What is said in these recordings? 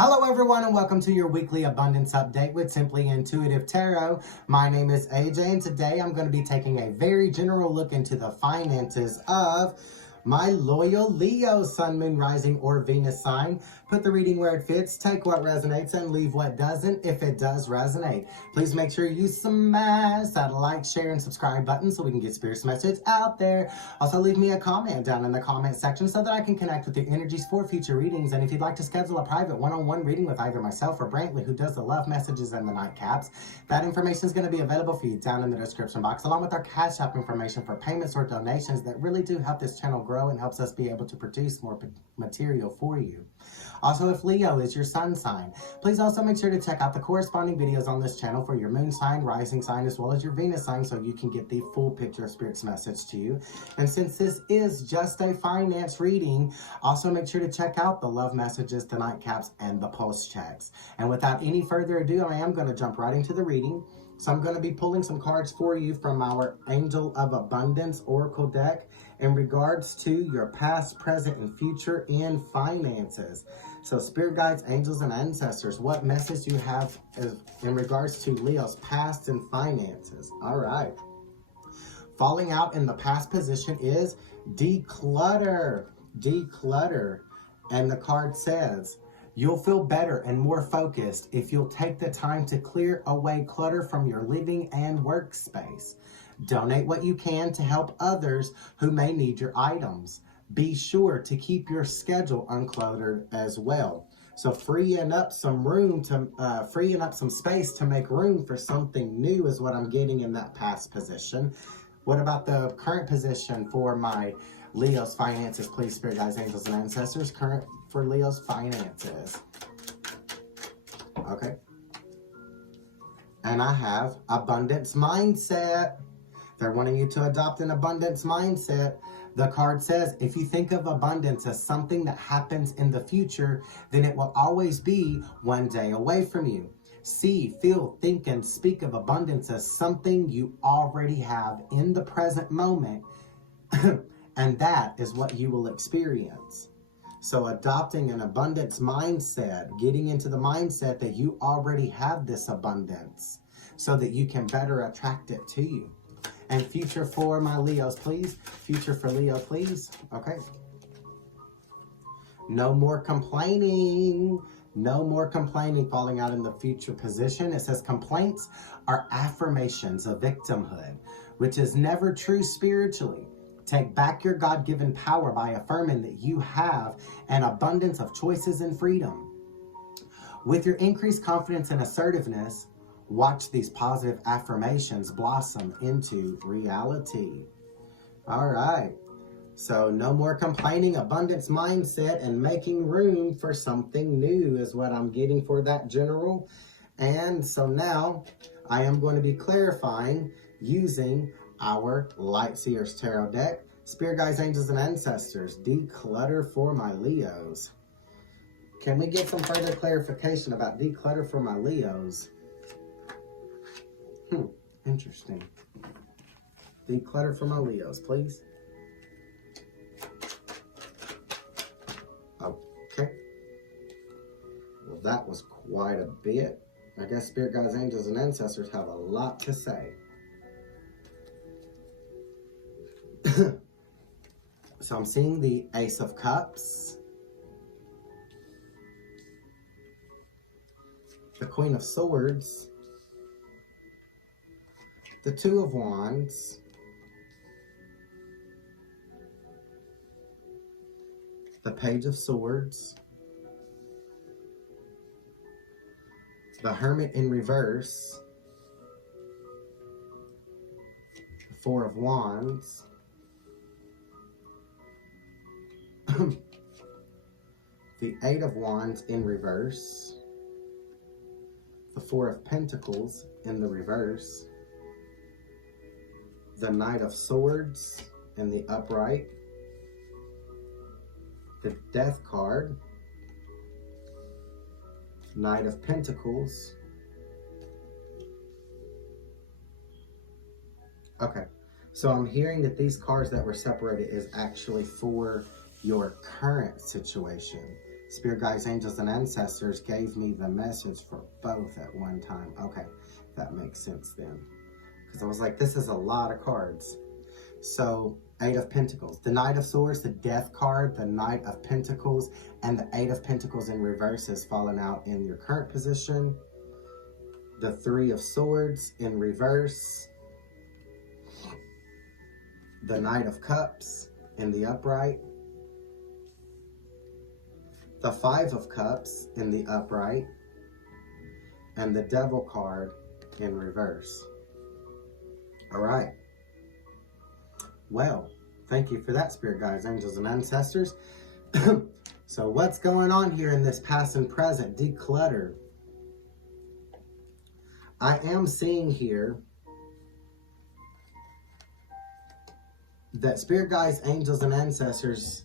Hello everyone and welcome to your weekly abundance update with Simply Intuitive Tarot. My name is AJ and today I'm going to be taking a very general look into the finances of my loyal Leo, Sun, Moon, Rising, or Venus sign. Put the reading where it fits, take what resonates, and leave what doesn't if it does resonate. Please make sure you smash that like, share, and subscribe button so we can get Spirit's message out there. Also, leave me a comment down in the comment section so that I can connect with your energies for future readings. And if you'd like to schedule a private one-on-one reading with either myself or Brantley, who does the love messages and the nightcaps, that information is going to be available for you down in the description box, along with our Cash App information for payments or donations that really do help this channel grow and helps us be able to produce more material for you. Also, if Leo is your sun sign, please also make sure to check out the corresponding videos on this channel for your moon sign, rising sign, as well as your Venus sign so you can get the full picture of Spirit's message to you. And since this is just a finance reading, also make sure to check out the love messages, the nightcaps, and the pulse checks. And without any further ado, I am going to jump right into the reading. So I'm going to be pulling some cards for you from our Angel of Abundance Oracle deck in regards to your past, present, and future in finances. So spirit guides, angels, and ancestors, what message do you have in regards to Leo's past and finances? All right. Falling out in the past position is declutter. Declutter. And the card says, you'll feel better and more focused if you'll take the time to clear away clutter from your living and workspace. Donate what you can to help others who may need your items. Be sure to keep your schedule uncluttered as well. So freeing up some space to make room for something new is what I'm getting in that past position. What about the current position for my Leo's finances, please, spirit guides, angels, and ancestors? Current for Leo's finances. Okay. And I have abundance mindset. They're wanting you to adopt an abundance mindset. The card says, if you think of abundance as something that happens in the future, then it will always be one day away from you. See, feel, think, and speak of abundance as something you already have in the present moment, and that is what you will experience. So adopting an abundance mindset, getting into the mindset that you already have this abundance so that you can better attract it to you. And future for my Leos, please. Future for Leo, please. Okay. No more complaining. No more complaining, falling out in the future position. It says complaints are affirmations of victimhood, which is never true spiritually. Take back your God-given power by affirming that you have an abundance of choices and freedom. With your increased confidence and assertiveness, watch these positive affirmations blossom into reality. All right. So no more complaining, abundance mindset, and making room for something new is what I'm getting for that general. And so now I am going to be clarifying using our Light Seers Tarot deck. Spirit guides, angels, and ancestors, declutter for my Leos. Can we get some further clarification about declutter for my Leos? Interesting. Declutter for my Leos, please. Okay. Well, that was quite a bit. I guess spirit guides, angels, and ancestors have a lot to say. So I'm seeing the Ace of Cups, the Queen of Swords, the Two of Wands, the Page of Swords, the Hermit in reverse, the Four of Wands, the Eight of Wands in reverse, the Four of Pentacles in the reverse, the Knight of Swords in the upright, the Death card, Knight of Pentacles. Okay, so I'm hearing that these cards that were separated is actually for your current situation. Spirit guides, angels, and ancestors gave me the message for both at one time. Okay, that makes sense then. Because I was like, this is a lot of cards. So, 8 of Pentacles. The Knight of Swords, the Death card, the Knight of Pentacles, and the 8 of Pentacles in reverse has fallen out in your current position. The 3 of Swords in reverse. The Knight of Cups in the upright. The 5 of Cups in the upright. And the Devil card in reverse. All right. Well, thank you for that, Spirit guides, angels, and ancestors. So what's going on here in this past and present? Declutter. I am seeing here that Spirit guides, angels, and ancestors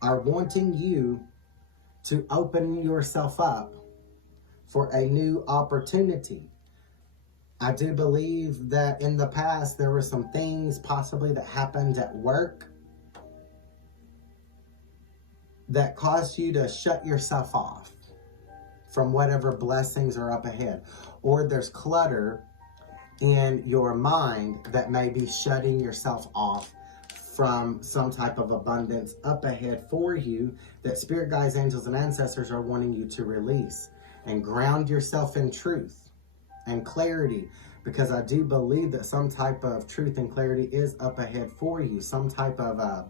are wanting you to open yourself up for a new opportunity. I do believe that in the past there were some things possibly that happened at work that caused you to shut yourself off from whatever blessings are up ahead. Or there's clutter in your mind that may be shutting yourself off from some type of abundance up ahead for you that Spirit guides, angels, and ancestors are wanting you to release and ground yourself in truth and clarity, because I do believe that some type of truth and clarity is up ahead for you. Some type of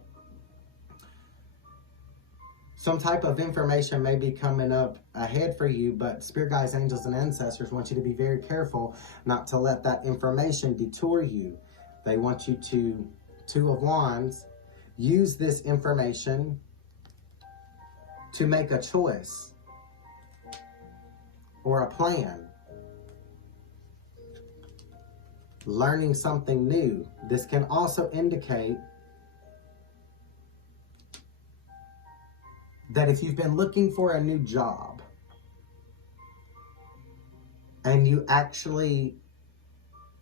information may be coming up ahead for you, but Spirit guides, angels, and ancestors want you to be very careful not to let that information detour you. They want you to, 2 of Wands, use this information to make a choice or a plan. Learning something new. This can also indicate that if you've been looking for a new job and you actually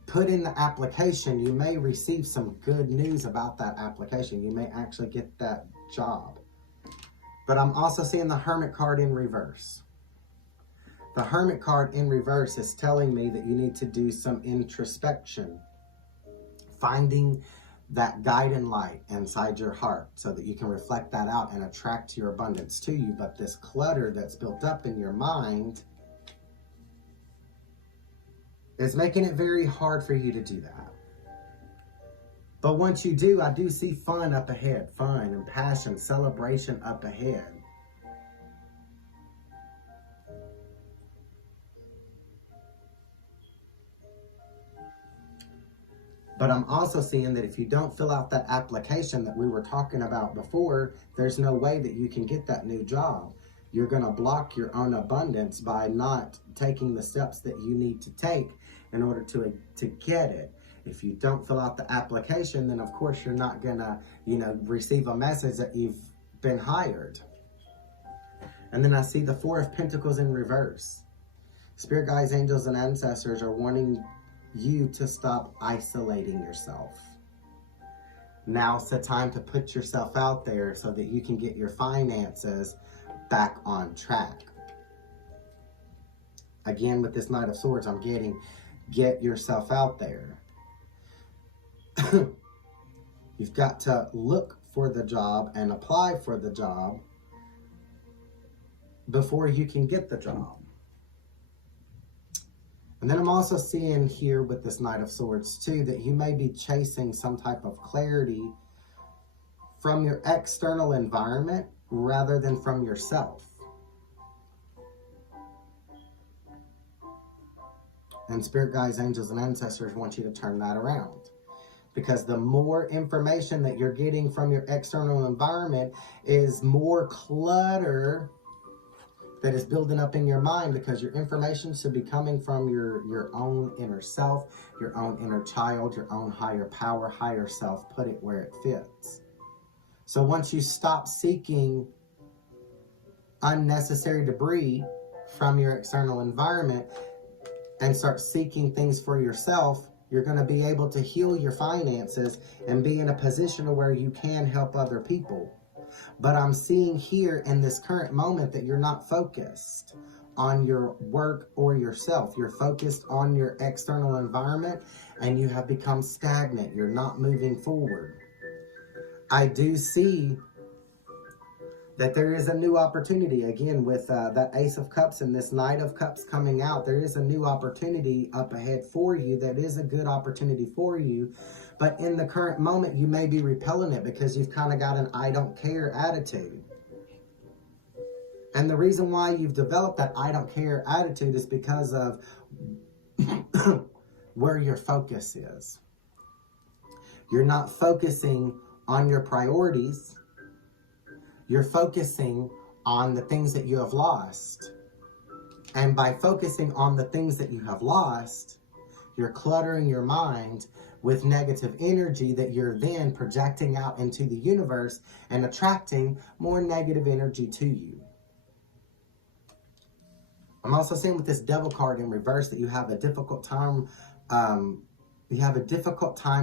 put in the application, you may receive some good news about that application. You may actually get that job. But I'm also seeing the Hermit card in reverse. The Hermit card in reverse is telling me that you need to do some introspection, finding that guiding light inside your heart so that you can reflect that out and attract your abundance to you. But this clutter that's built up in your mind is making it very hard for you to do that. But once you do, I do see fun up ahead, fun and passion, celebration up ahead. But I'm also seeing that if you don't fill out that application that we were talking about before, there's no way that you can get that new job. You're going to block your own abundance by not taking the steps that you need to take in order to get it. If you don't fill out the application, then of course you're not going to, receive a message that you've been hired. And then I see the 4 of Pentacles in reverse. Spirit guides, angels, and ancestors are wanting you to stop isolating yourself. Now's the time to put yourself out there so that you can get your finances back on track. Again, with this Knight of Swords, I'm getting, get yourself out there. You've got to look for the job and apply for the job before you can get the job. And then I'm also seeing here with this Knight of Swords too, that you may be chasing some type of clarity from your external environment rather than from yourself. And Spirit guides, angels, and ancestors want you to turn that around. Because the more information that you're getting from your external environment is more clutter that is building up in your mind, because your information should be coming from your own inner self, your own inner child, your own higher power, higher self. Put it where it fits. So once you stop seeking unnecessary debris from your external environment and start seeking things for yourself, you're going to be able to heal your finances and be in a position where you can help other people. But I'm seeing here in this current moment that you're not focused on your work or yourself. You're focused on your external environment and you have become stagnant. You're not moving forward. I do see that there is a new opportunity. Again, with that Ace of Cups and this Knight of Cups coming out, there is a new opportunity up ahead for you. That is a good opportunity for you. But in the current moment, you may be repelling it because you've kind of got an I don't care attitude. And the reason why you've developed that I don't care attitude is because of where your focus is. You're not focusing on your priorities. You're focusing on the things that you have lost. And by focusing on the things that you have lost, you're cluttering your mind with negative energy that you're then projecting out into the universe and attracting more negative energy to you. I'm also seeing with this Devil card in reverse that you have a difficult time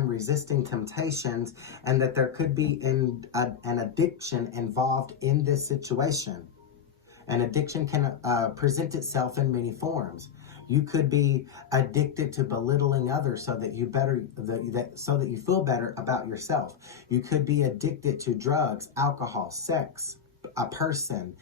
resisting temptations, and that there could be an addiction involved in this situation. An addiction can present itself in many forms. You could be addicted to belittling others so that you feel better about yourself. You could be addicted to drugs, alcohol, sex, a person,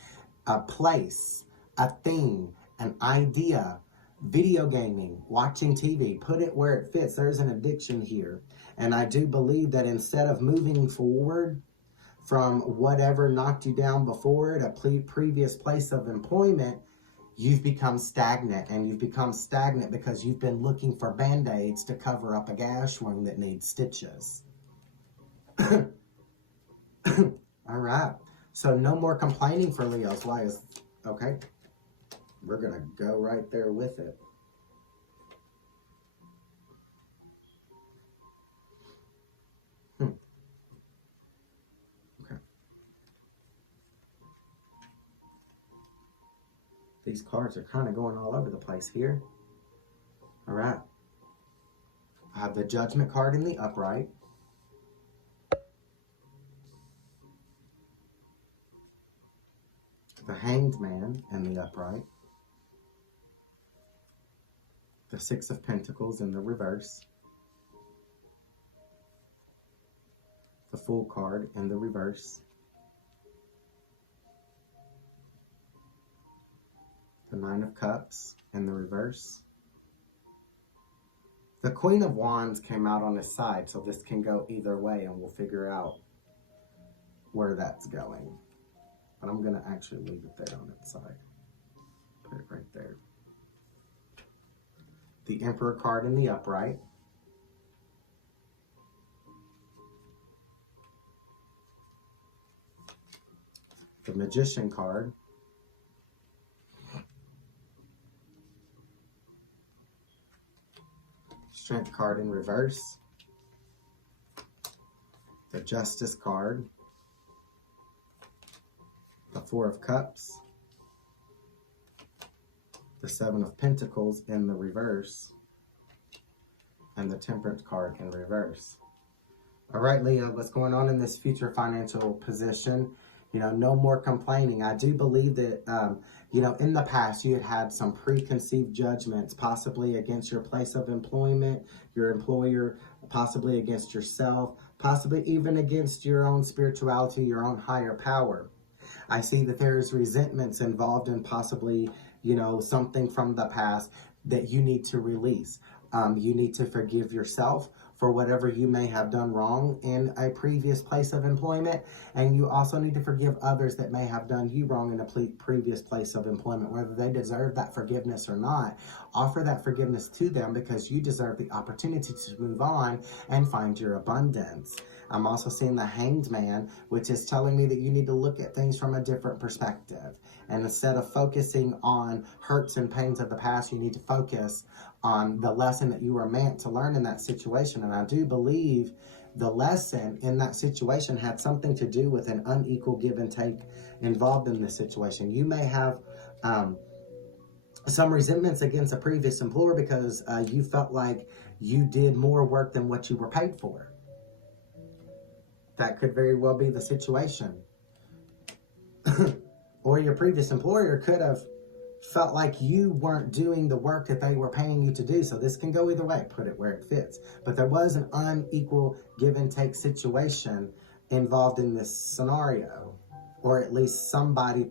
a place, a thing, an idea, video gaming, watching TV. Put it where it fits. There's an addiction here. And I do believe that instead of moving forward from whatever knocked you down before it, a previous place of employment, you've become stagnant. And you've become stagnant because you've been looking for band-aids to cover up a gash wound that needs stitches. All right. So no more complaining for Leos. Why is... Okay. We're going to go right there with it. Okay. These cards are kind of going all over the place here. All right. I have the Judgment card in the upright. The Hanged Man in the upright. The Six of Pentacles in the reverse. The Fool card in the reverse. The Nine of Cups in the reverse. The Queen of Wands came out on this side, so this can go either way, and we'll figure out where that's going. But I'm going to actually leave it there on its side. Put it right there. The Emperor card in the upright. The Magician card. Strength card in reverse. The Justice card. The Four of Cups. The Seven of Pentacles in the reverse, and the Temperance card in reverse. All right, Leo, what's going on in this future financial position? You know, no more complaining. I do believe that, you know, in the past you had some preconceived judgments, possibly against your place of employment, your employer, possibly against yourself, possibly even against your own spirituality, your own higher power. I see that there's resentments involved in possibly, you know, something from the past that you need to release. You need to forgive yourself for whatever you may have done wrong in a previous place of employment. And you also need to forgive others that may have done you wrong in a previous place of employment, whether they deserve that forgiveness or not. Offer that forgiveness to them because you deserve the opportunity to move on and find your abundance. I'm also seeing the Hanged Man, which is telling me that you need to look at things from a different perspective. And instead of focusing on hurts and pains of the past, you need to focus on the lesson that you were meant to learn in that situation. And I do believe the lesson in that situation had something to do with an unequal give and take involved in this situation. You may have some resentments against a previous employer because you felt like you did more work than what you were paid for. That could very well be the situation. or your previous employer could have felt like you weren't doing the work that they were paying you to do. So this can go either way, put it where it fits. But there was an unequal give and take situation involved in this scenario, or at least somebody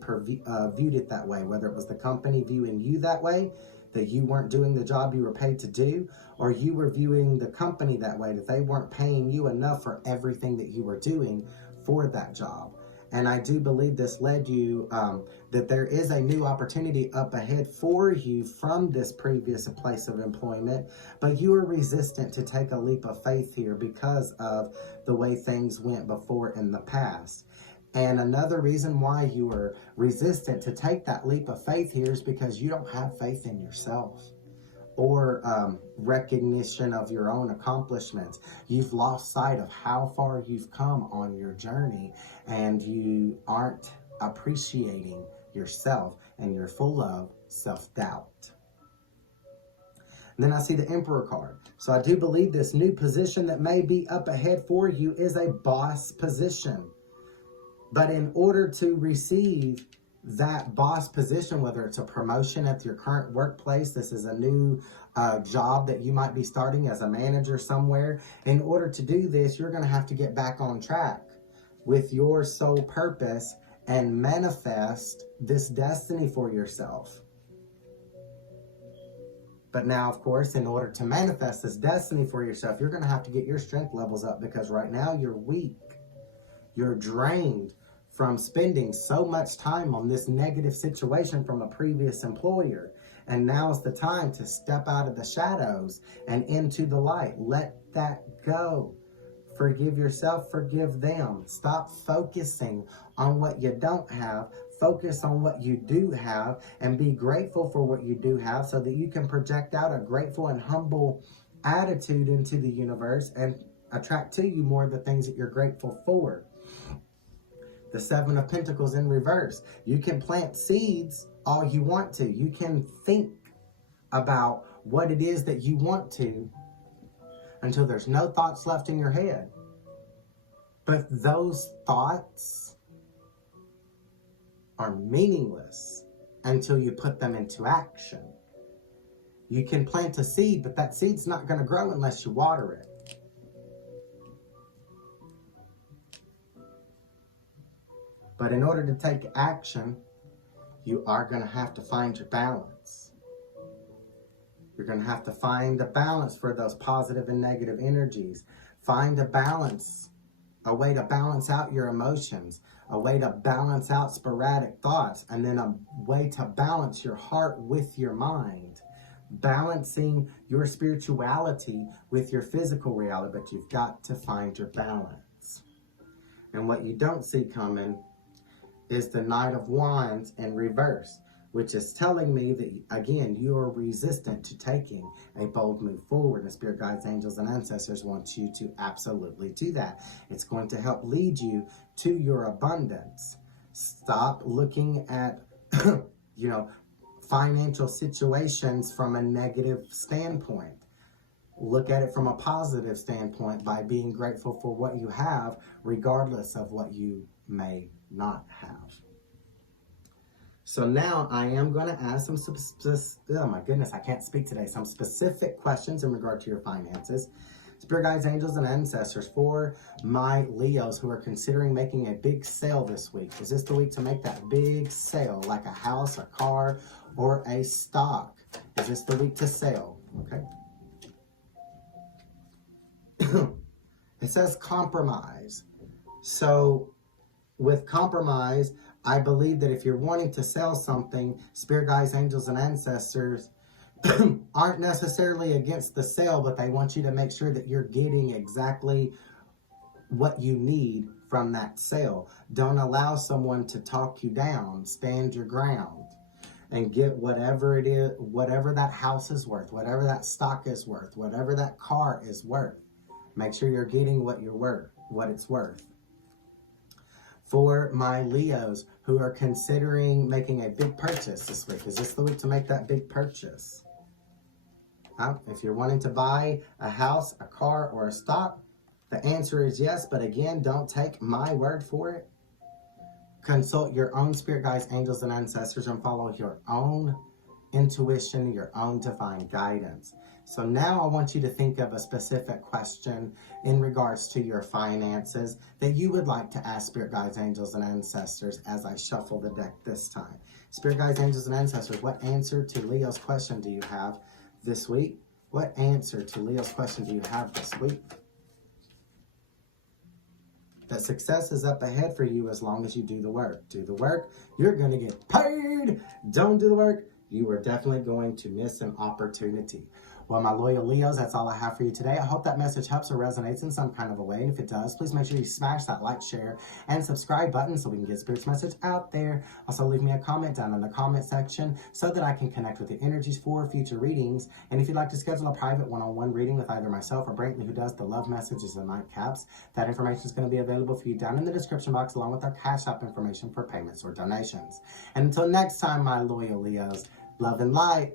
viewed it that way, whether it was the company viewing you that way, that you weren't doing the job you were paid to do, or you were viewing the company that way, that they weren't paying you enough for everything that you were doing for that job. And I do believe this led you, that there is a new opportunity up ahead for you from this previous place of employment, but you were resistant to take a leap of faith here because of the way things went before in the past. And another reason why you were resistant to take that leap of faith here is because you don't have faith in yourself, or recognition of your own accomplishments. You've lost sight of how far you've come on your journey, and you aren't appreciating yourself, and you're full of self-doubt. And then I see the Emperor card. So I do believe this new position that may be up ahead for you is a boss position. But in order to receive that boss position, whether it's a promotion at your current workplace, this is a new job that you might be starting as a manager somewhere. In order to do this, you're going to have to get back on track with your sole purpose and manifest this destiny for yourself. But now, of course, in order to manifest this destiny for yourself, you're going to have to get your strength levels up, because right now you're weak. You're drained from spending so much time on this negative situation from a previous employer. And now's the time to step out of the shadows and into the light. Let that go. Forgive yourself, forgive them. Stop focusing on what you don't have. Focus on what you do have, and be grateful for what you do have, so that you can project out a grateful and humble attitude into the universe and attract to you more of the things that you're grateful for. The Seven of Pentacles in reverse. You can plant seeds all you want to. You can think about what it is that you want to until there's no thoughts left in your head. But those thoughts are meaningless until you put them into action. You can plant a seed, but that seed's not going to grow unless you water it. But in order to take action, you are going to have to find your balance. You're going to have to find a balance for those positive and negative energies. Find a balance, a way to balance out your emotions, a way to balance out sporadic thoughts, and then a way to balance your heart with your mind. Balancing your spirituality with your physical reality, but you've got to find your balance. And what you don't see coming is the Knight of Wands in reverse, which is telling me that, again, you are resistant to taking a bold move forward. And Spirit Guides, Angels, and Ancestors want you to absolutely do that. It's going to help lead you to your abundance. Stop looking at, financial situations from a negative standpoint. Look at it from a positive standpoint by being grateful for what you have, regardless of what you may not have. So now I am going to ask some oh my goodness, I can't speak today. Some specific questions in regard to your finances. Spirit Guides, Angels, and Ancestors, for my Leos who are considering making a big sale this week. Is this the week to make that big sale, like a house, a car, or a stock? Is this the week to sell? Okay. It says compromise. So with compromise, I believe that if you're wanting to sell something, Spirit Guides, Angels, and Ancestors aren't necessarily against the sale, but they want you to make sure that you're getting exactly what you need from that sale. Don't allow someone to talk you down. Stand your ground and get whatever it is, whatever that house is worth, whatever that stock is worth, whatever that car is worth. Make sure you're getting what you're worth, what it's worth. For my Leos who are considering making a big purchase this week, is this the week to make that big purchase? If you're wanting to buy a house, a car, or a stock, the answer is yes, but again, don't take my word for it. Consult your own spirit guides, angels, and ancestors, and follow your own intuition, your own divine guidance. So now I want you to think of a specific question in regards to your finances that you would like to ask spirit guides, angels, and ancestors as I shuffle the deck this time. Spirit guides, angels, and ancestors, what answer to Leo's question do you have this week? What answer to Leo's question do you have this week? That success is up ahead for you as long as you do the work. Do the work, you're going to get paid. Don't do the work, you are definitely going to miss an opportunity. Well, my loyal Leos, that's all I have for you today. I hope that message helps or resonates in some kind of a way. And if it does, please make sure you smash that like, share, and subscribe button so we can get Spirit's message out there. Also, leave me a comment down in the comment section so that I can connect with the energies for future readings. And if you'd like to schedule a private one-on-one reading with either myself or Brantley, who does the love messages and nightcaps, that information is going to be available for you down in the description box, along with our Cash App information for payments or donations. And until next time, my loyal Leos, love and light.